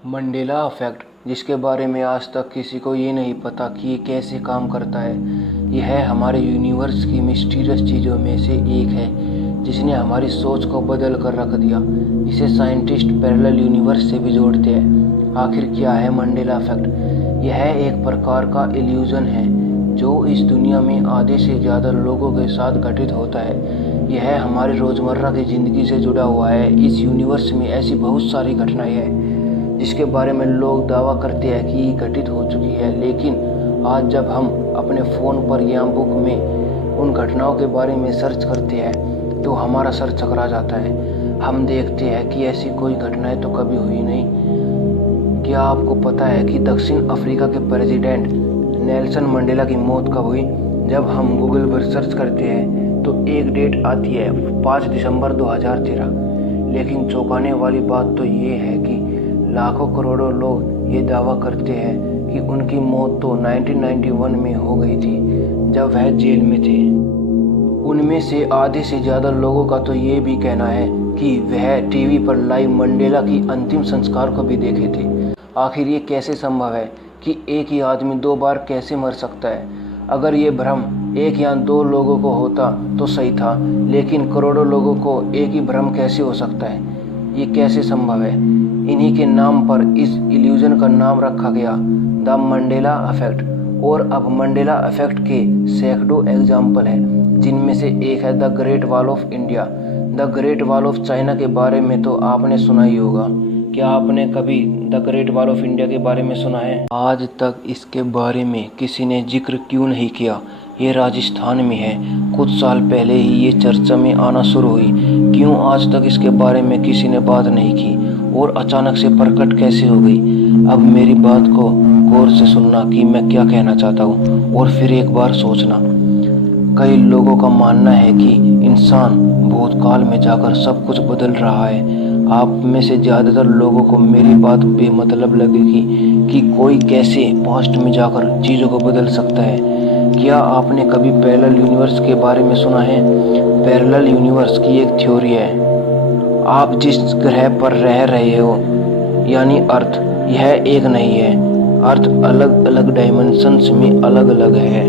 Mandela effect, जिसके बारे में आज तक किसी को ये नहीं पता कि ये कैसे काम करता है। यह हमारे यूनिवर्स की मिस्टीरियस चीज़ों में से एक है जिसने हमारी सोच को बदल कर रख दिया। इसे साइंटिस्ट पैरेलल यूनिवर्स से भी जोड़ते हैं। आखिर क्या है मंडेला इफ़ेक्ट? यह एक प्रकार का इल्यूज़न है जो इस दुनिया में आधे से ज़्यादा लोगों के साथ घटित होता है। यह हमारी रोज़मर्रा की ज़िंदगी से जुड़ा हुआ है। इस यूनिवर्स में ऐसी बहुत सारी घटनाएं हैं जिसके बारे में लोग दावा करते हैं कि घटित हो चुकी है, लेकिन आज जब हम अपने फ़ोन पर या बुक में उन घटनाओं के बारे में सर्च करते हैं तो हमारा सर चकरा जाता है। हम देखते हैं कि ऐसी कोई घटनाएं तो कभी हुई नहीं। क्या आपको पता है कि दक्षिण अफ्रीका के प्रेसिडेंट नेल्सन मंडेला की मौत कब हुई? जब हम गूगल पर सर्च करते हैं तो एक डेट आती है 5 दिसंबर 2013। लेकिन चौंकाने वाली बात तो ये है कि लाखों करोड़ों लोग ये दावा करते हैं कि उनकी मौत तो 1991 में हो गई थी जब वह जेल में थे। उनमें से आधे से ज़्यादा लोगों का तो ये भी कहना है कि वह टीवी पर लाइव मंडेला की अंतिम संस्कार को भी देखे थे। आखिर ये कैसे संभव है कि एक ही आदमी 2 बार कैसे मर सकता है? अगर ये भ्रम 1 या 2 लोगों को होता तो सही था, लेकिन करोड़ों लोगों को एक ही भ्रम कैसे हो सकता है? ये कैसे संभव है? इन्हीं के नाम पर इस इल्यूजन का नाम रखा गया, द मंडेला इफेक्ट। और अब मंडेला इफेक्ट के सैकड़ों एग्जाम्पल हैं, जिनमें से एक है the great wall of India. The great wall of China के बारे में तो आपने सुना ही होगा। क्या आपने कभी the great wall of India के बारे में सुना है? आज तक इसके बारे में किसी ने जिक्र क्यों नहीं किया? ये राजस्थान में है। कुछ साल पहले ही ये चर्चा में आना शुरू हुई। क्यों आज तक इसके बारे में किसी ने बात नहीं की और अचानक से प्रकट कैसे हो गई? अब मेरी बात को गौर से सुनना कि मैं क्या कहना चाहता हूँ, और फिर एक बार सोचना। कई लोगों का मानना है कि इंसान भूतकाल में जाकर सब कुछ बदल रहा है। आप में से ज़्यादातर लोगों को मेरी बात बेमतलब लगेगी कि कोई कैसे पास्ट में जाकर चीज़ों को बदल सकता है। क्या आपने कभी पैरेलल यूनिवर्स के बारे में सुना है? पैरेलल यूनिवर्स की एक थ्योरी है। आप जिस ग्रह पर रह रहे हो, यानी अर्थ, यह एक नहीं है। अर्थ अलग अलग डायमेंशंस में अलग अलग है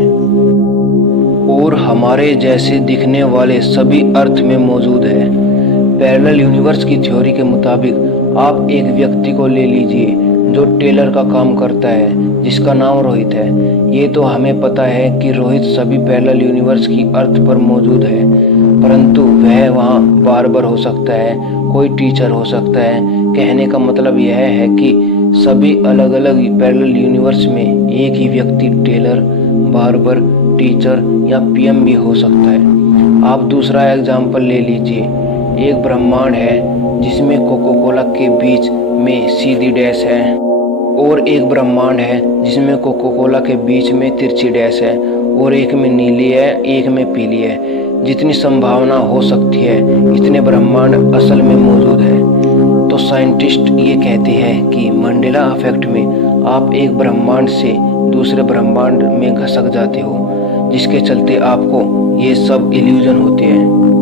और हमारे जैसे दिखने वाले सभी अर्थ में मौजूद है। पैरेलल यूनिवर्स की थ्योरी के मुताबिक आप एक व्यक्ति को ले लीजिए जो टेलर का काम करता है, जिसका नाम रोहित है। ये तो हमें पता है कि रोहित सभी पैरेलल यूनिवर्स की अर्थ पर मौजूद है, परंतु वह वहाँ बार्बर हो सकता है, कोई टीचर हो सकता है। कहने का मतलब यह है कि सभी अलग अलग पैरेलल यूनिवर्स में एक ही व्यक्ति टेलर, बार्बर, टीचर या पीएम भी हो सकता है। आप दूसरा एग्जाम्पल ले लीजिए। एक ब्रह्मांड है जिसमें कोको कोला के बीच में सीधी डैश है, और एक ब्रह्मांड है जिसमें कोको कोला के बीच में तिरछी डैश है, और एक में नीली है, एक में पीली है। जितनी संभावना हो सकती है इतने ब्रह्मांड असल में मौजूद है। तो साइंटिस्ट ये कहते हैं कि मंडेला इफेक्ट में आप एक ब्रह्मांड से दूसरे ब्रह्मांड में घसक जाते हो, जिसके चलते आपको ये सब इल्यूजन होते हैं।